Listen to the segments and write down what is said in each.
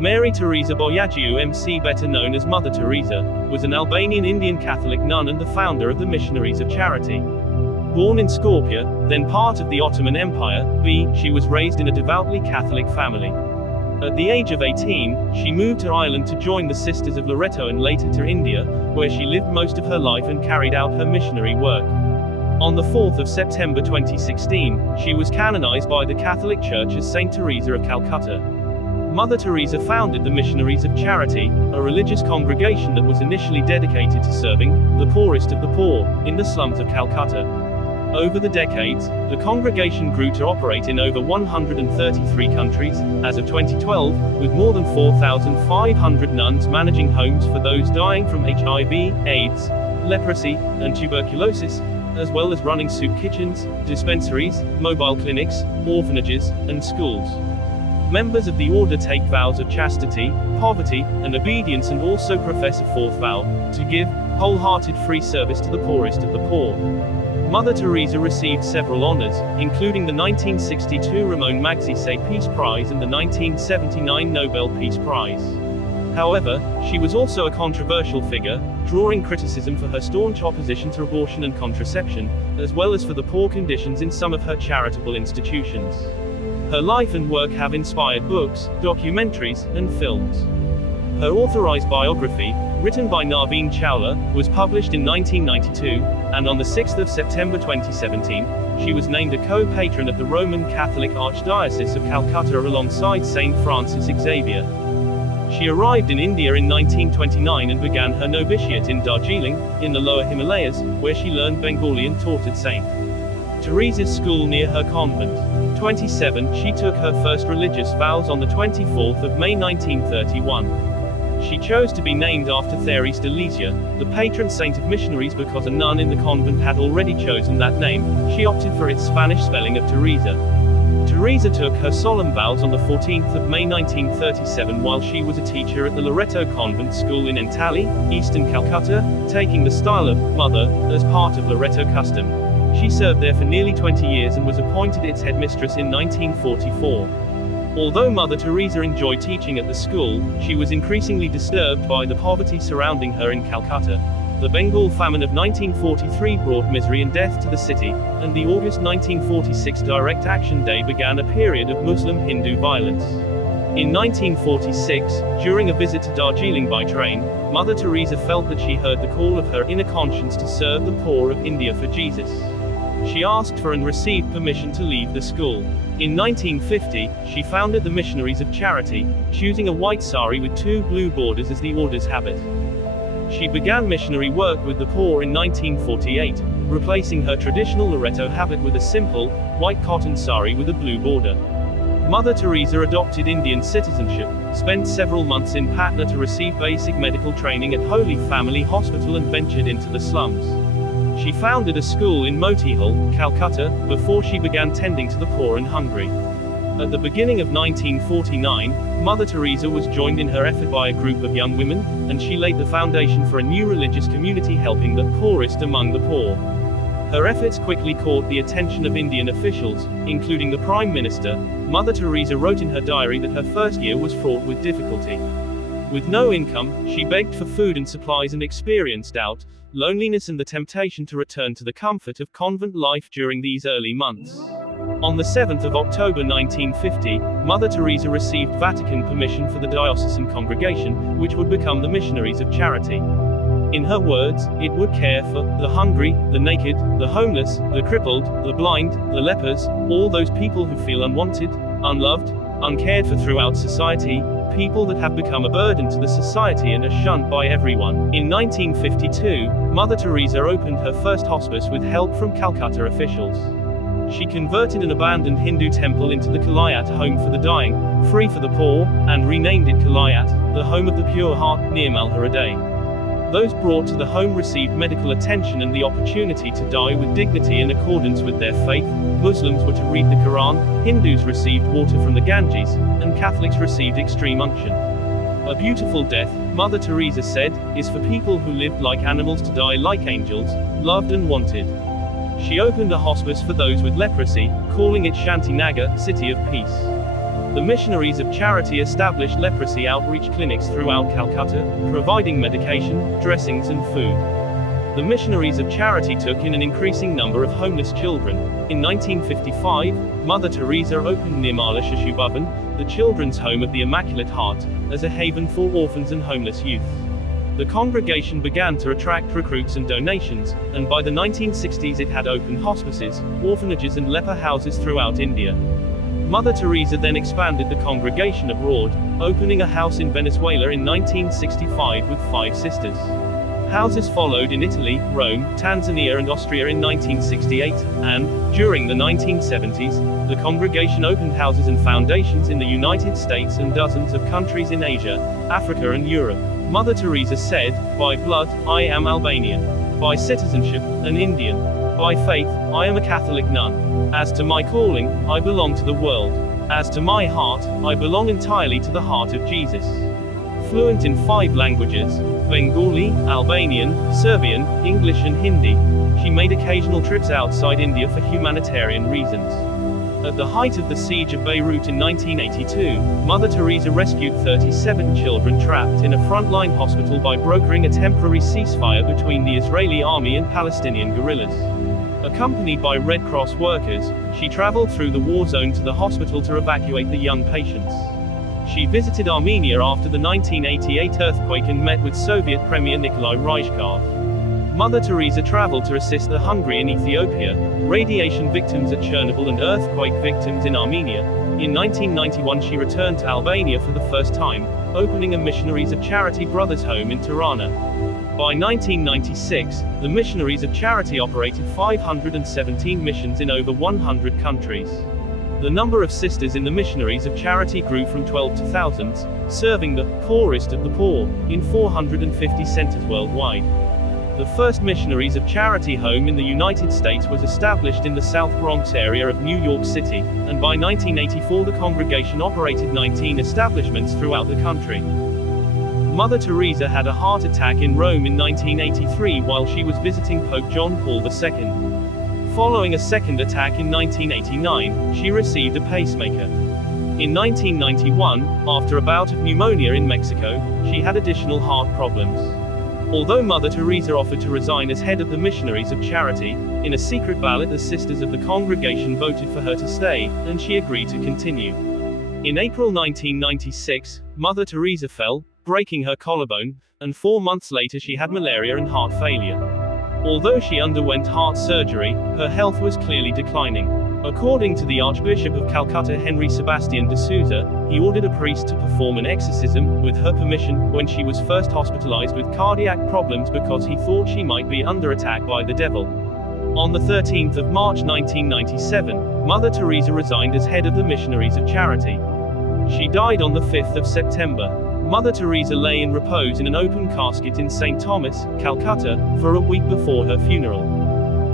Mary Teresa Bojaxhiu MC, better known as Mother Teresa, was an Albanian-Indian Catholic nun and the founder of the Missionaries of Charity. Born in Skopje, then part of the Ottoman Empire, she was raised in a devoutly Catholic family. At the age of 18, she moved to Ireland to join the Sisters of Loreto and later to India, where she lived most of her life and carried out her missionary work. On the 4th of September 2016, she was canonized by the Catholic Church as Saint Teresa of Calcutta. Mother Teresa founded the Missionaries of Charity, a religious congregation that was initially dedicated to serving the poorest of the poor in the slums of Calcutta. Over the decades, the congregation grew to operate in over 133 countries, as of 2012, with more than 4,500 nuns managing homes for those dying from HIV, AIDS, leprosy, and tuberculosis, as well as running soup kitchens, dispensaries, mobile clinics, orphanages, and schools. Members of the order take vows of chastity, poverty, and obedience, and also profess a fourth vow, to give wholehearted free service to the poorest of the poor. Mother Teresa received several honors, including the 1962 Ramon Magsaysay Peace Prize and the 1979 Nobel Peace Prize. However, she was also a controversial figure, drawing criticism for her staunch opposition to abortion and contraception, as well as for the poor conditions in some of her charitable institutions. Her life and work have inspired books, documentaries, and films. Her authorized biography, written by Naveen Chawla, was published in 1992, and on the 6th of September 2017, she was named a co-patron of the Roman Catholic Archdiocese of Calcutta alongside Saint Francis Xavier. She arrived in India in 1929 and began her novitiate in Darjeeling, in the lower Himalayas, where she learned Bengali and taught at Saint Teresa's school near her convent. 27, she took her first religious vows on the 24th of May 1931. She chose to be named after Teresa de Lisieux, the patron saint of missionaries, because a nun in the convent had already chosen that name. She opted for its Spanish spelling of Teresa. Teresa took her solemn vows on the 14th of May 1937 while she was a teacher at the Loreto Convent School in Entally, eastern Calcutta, taking the style of Mother as part of Loreto custom. She served there for nearly 20 years and was appointed its headmistress in 1944. Although Mother Teresa enjoyed teaching at the school, she was increasingly disturbed by the poverty surrounding her in Calcutta. The Bengal famine of 1943 brought misery and death to the city, and the August 1946 Direct Action Day began a period of Muslim-Hindu violence. In 1946, during a visit to Darjeeling by train, Mother Teresa felt that she heard the call of her inner conscience to serve the poor of India for Jesus. She asked for and received permission to leave the school. In 1950, she founded the Missionaries of Charity, choosing a white sari with 2 blue borders as the order's habit. She began missionary work with the poor in 1948, replacing her traditional Loreto habit with a simple, white cotton sari with a blue border. Mother Teresa adopted Indian citizenship, spent several months in Patna to receive basic medical training at Holy Family Hospital, and ventured into the slums. She founded a school in Motihal, Calcutta, before she began tending to the poor and hungry. At the beginning of 1949, Mother Teresa was joined in her effort by a group of young women, and she laid the foundation for a new religious community helping the poorest among the poor. Her efforts quickly caught the attention of Indian officials, including the Prime Minister. Mother Teresa wrote in her diary that her first year was fraught with difficulty. With no income, she begged for food and supplies and experienced doubt, loneliness and the temptation to return to the comfort of convent life during these early months. On the 7th of October 1950, Mother Teresa received Vatican permission for the diocesan congregation, which would become the Missionaries of Charity. In her words, it would care for the hungry, the naked, the homeless, the crippled, the blind, the lepers, all those people who feel unwanted, unloved, uncared for throughout society, people that have become a burden to the society and are shunned by everyone. In 1952, Mother Teresa opened her first hospice with help from Calcutta officials. She converted an abandoned Hindu temple into the Kalayat Home for the Dying, Free for the Poor, and renamed it Kalayat, the Home of the Pure Heart, near Malharaday. Those brought to the home received medical attention and the opportunity to die with dignity in accordance with their faith. Muslims were to read the Quran, Hindus received water from the Ganges, and Catholics received extreme unction. A beautiful death, Mother Teresa said, is for people who lived like animals to die like angels, loved and wanted. She opened a hospice for those with leprosy, calling it Shantinagar, City of Peace. The Missionaries of Charity established leprosy outreach clinics throughout Calcutta, providing medication, dressings and food. The Missionaries of Charity took in an increasing number of homeless children. In 1955, Mother Teresa opened near Skopje, the Children's Home of the Immaculate Heart, as a haven for orphans and homeless youth. The congregation began to attract recruits and donations, and by the 1960s it had opened hospices, orphanages and leper houses throughout India. Mother Teresa then expanded the congregation abroad, opening a house in Venezuela in 1965 with 5 sisters. Houses followed in Italy, Rome, Tanzania and Austria in 1968, and, during the 1970s, the congregation opened houses and foundations in the United States and dozens of countries in Asia, Africa and Europe. Mother Teresa said, "By blood, I am Albanian. By citizenship, an Indian. By faith, I am a Catholic nun. As to my calling, I belong to the world. As to my heart, I belong entirely to the heart of Jesus." Fluent in 5 languages, Bengali, Albanian, Serbian, English and Hindi, she made occasional trips outside India for humanitarian reasons. At the height of the siege of Beirut in 1982, Mother Teresa rescued 37 children trapped in a frontline hospital by brokering a temporary ceasefire between the Israeli army and Palestinian guerrillas. Accompanied by Red Cross workers, she traveled through the war zone to the hospital to evacuate the young patients. She visited Armenia after the 1988 earthquake and met with Soviet Premier Nikolai Ryzhkov. Mother Teresa traveled to assist the hungry in Ethiopia, radiation victims at Chernobyl and earthquake victims in Armenia. In 1991 she returned to Albania for the first time, opening a Missionaries of Charity Brothers Home in Tirana. By 1996, the Missionaries of Charity operated 517 missions in over 100 countries. The number of sisters in the Missionaries of Charity grew from 12 to thousands, serving the poorest of the poor in 450 centers worldwide. The first Missionaries of Charity home in the United States was established in the South Bronx area of New York City, and by 1984 the congregation operated 19 establishments throughout the country. Mother Teresa had a heart attack in Rome in 1983 while she was visiting Pope John Paul II. Following a second attack in 1989, she received a pacemaker. In 1991, after a bout of pneumonia in Mexico, she had additional heart problems. Although Mother Teresa offered to resign as head of the Missionaries of Charity, in a secret ballot the sisters of the congregation voted for her to stay, and she agreed to continue. In April 1996, Mother Teresa fell, breaking her collarbone, and 4 months later she had malaria and heart failure. Although she underwent heart surgery, her health was clearly declining. According to the Archbishop of Calcutta Henry Sebastian de Souza, he ordered a priest to perform an exorcism, with her permission, when she was first hospitalized with cardiac problems because he thought she might be under attack by the devil. On the 13th of March 1997, Mother Teresa resigned as head of the Missionaries of Charity. She died on the 5th of September. Mother Teresa lay in repose in an open casket in St. Thomas, Calcutta, for a week before her funeral.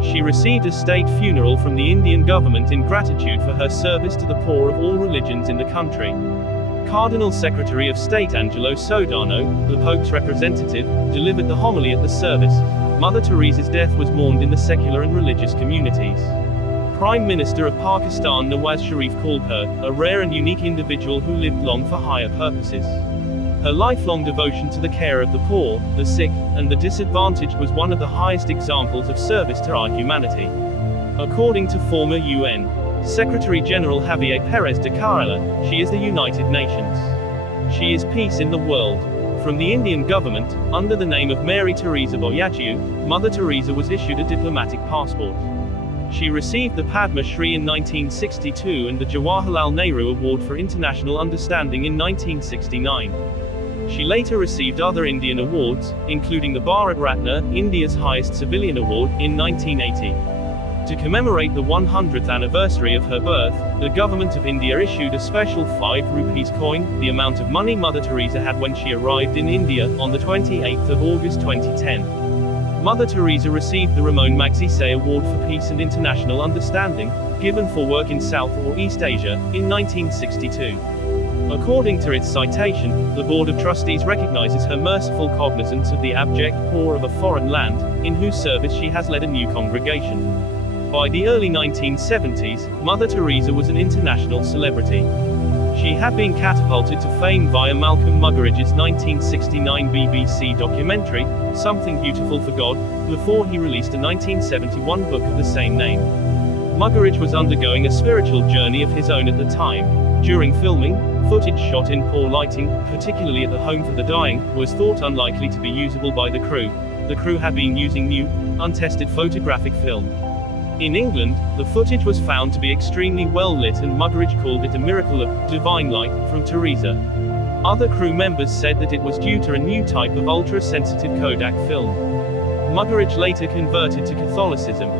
She received a state funeral from the Indian government in gratitude for her service to the poor of all religions in the country. Cardinal Secretary of State Angelo Sodano, the Pope's representative, delivered the homily at the service. Mother Teresa's death was mourned in the secular and religious communities. Prime Minister of Pakistan Nawaz Sharif called her a rare and unique individual who lived long for higher purposes. Her lifelong devotion to the care of the poor, the sick, and the disadvantaged was one of the highest examples of service to our humanity. According to former UN Secretary General Javier Perez de Carrera, she is the United Nations. She is peace in the world. From the Indian government, under the name of Mary Teresa Bojaxhiu, Mother Teresa was issued a diplomatic passport. She received the Padma Shri in 1962 and the Jawaharlal Nehru Award for International Understanding in 1969. She later received other Indian awards, including the Bharat Ratna, India's highest civilian award, in 1980. To commemorate the 100th anniversary of her birth, the Government of India issued a special 5 rupees coin, the amount of money Mother Teresa had when she arrived in India, on the 28th of August 2010. Mother Teresa received the Ramon Magsaysay Award for Peace and International Understanding, given for work in South or East Asia, in 1962. According to its citation, the Board of Trustees recognizes her merciful cognizance of the abject poor of a foreign land, in whose service she has led a new congregation. By the early 1970s, Mother Teresa was an international celebrity. She had been catapulted to fame via Malcolm Muggeridge's 1969 BBC documentary, Something Beautiful for God, before he released a 1971 book of the same name. Muggeridge was undergoing a spiritual journey of his own at the time. During filming, footage shot in poor lighting, particularly at the Home for the Dying, was thought unlikely to be usable by the crew. The crew had been using new, untested photographic film. In England, the footage was found to be extremely well lit, and Muggeridge called it a miracle of divine light from Teresa. Other crew members said that it was due to a new type of ultra-sensitive Kodak film. Muggeridge later converted to Catholicism.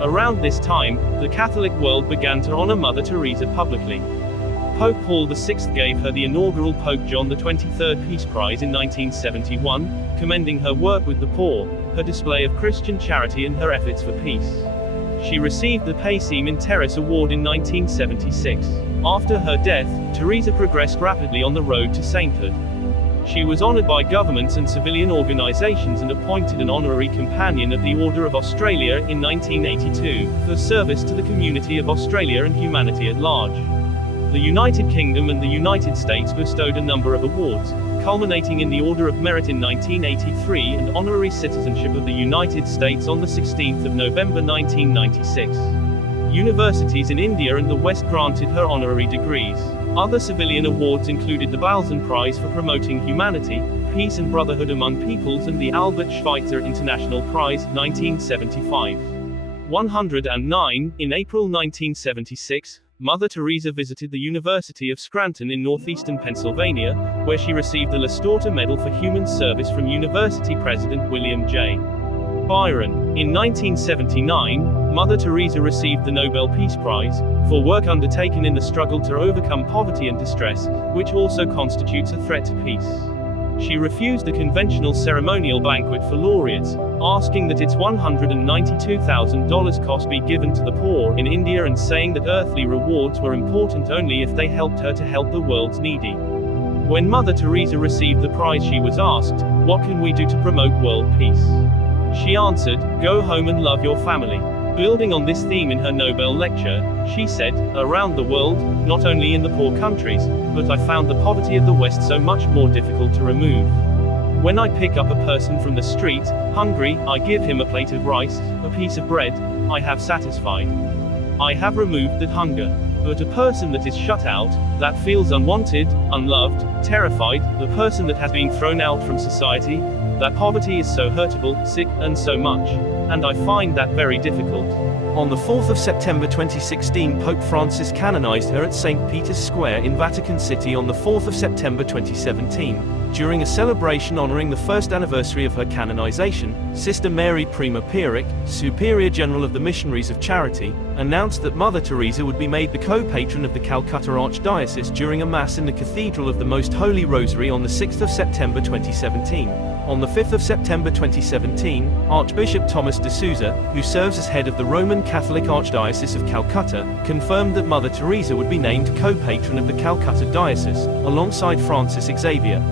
Around this time, the Catholic world began to honor Mother Teresa publicly. Pope Paul VI gave her the inaugural Pope John XXIII Peace Prize in 1971, commending her work with the poor, her display of Christian charity and her efforts for peace. She received the Pacem in Terris Award in 1976. After her death, Teresa progressed rapidly on the road to sainthood. She was honored by governments and civilian organizations and appointed an honorary companion of the Order of Australia in 1982, for service to the community of Australia and humanity at large. The United Kingdom and the United States bestowed a number of awards, culminating in the Order of Merit in 1983 and honorary citizenship of the United States on the 16th of November 1996. Universities in India and the West granted her honorary degrees. Other civilian awards included the Balzan Prize for promoting humanity, peace and brotherhood among peoples and the Albert Schweitzer International Prize, 1975. 109, in April 1976, Mother Teresa visited the University of Scranton in northeastern Pennsylvania, where she received the Lestorta Medal for Human Service from University President William J. Byron. In 1979, Mother Teresa received the Nobel Peace Prize, for work undertaken in the struggle to overcome poverty and distress, which also constitutes a threat to peace. She refused the conventional ceremonial banquet for laureates, asking that its $192,000 cost be given to the poor in India and saying that earthly rewards were important only if they helped her to help the world's needy. When Mother Teresa received the prize, she was asked, "What can we do to promote world peace?" She answered, "Go home and love your family." Building on this theme in her Nobel lecture, she said, "Around the world, not only in the poor countries, but I found the poverty of the West so much more difficult to remove. When I pick up a person from the street, hungry, I give him a plate of rice, a piece of bread, I have satisfied. I have removed that hunger. But a person that is shut out, that feels unwanted, unloved, terrified, the person that has been thrown out from society, that poverty is so hurtable, sick, and so much. And I find that very difficult." On the 4th of September 2016, Pope Francis canonized her at St. Peter's Square in Vatican City on the 4th of September 2017. During a celebration honoring the first anniversary of her canonization, Sister Mary Prima Pierick, Superior General of the Missionaries of Charity, announced that Mother Teresa would be made the co-patron of the Calcutta Archdiocese during a Mass in the Cathedral of the Most Holy Rosary on the 6th of September 2017. On the 5th of September 2017, Archbishop Thomas de Souza, who serves as head of the Roman Catholic Archdiocese of Calcutta, confirmed that Mother Teresa would be named co-patron of the Calcutta Diocese, alongside Francis Xavier.